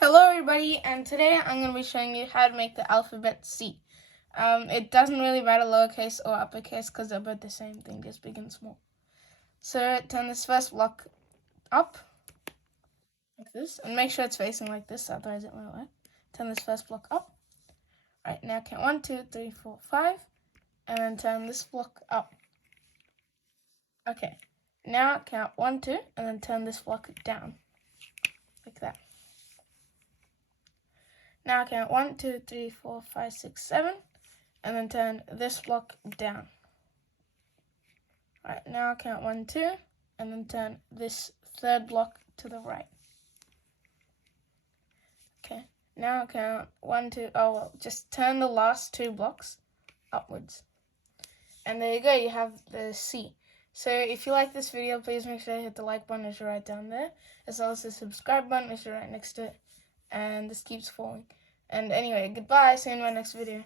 Hello everybody, and today I'm going to be showing you how to make the alphabet C. It doesn't really matter lowercase or uppercase because they're both the same thing, just big and small. So turn this first block up, like this, and make sure it's facing like this, otherwise it won't work. Turn this first block up. Alright, now count 1, 2, 3, 4, 5, and then turn this block up. Okay, now count 1, 2, and then turn this block down, like that. Now count 1, 2, 3, 4, 5, 6, 7, and then turn this block down. Alright, now count 1, 2, and then turn this third block to the right. Okay, now count 1, 2, just turn the last two blocks upwards. And there you go, you have the C. So if you like this video, please make sure to hit the like button as you're right down there, as well as the subscribe button as you're right next to it, and this keeps falling. And anyway, goodbye, see you in my next video.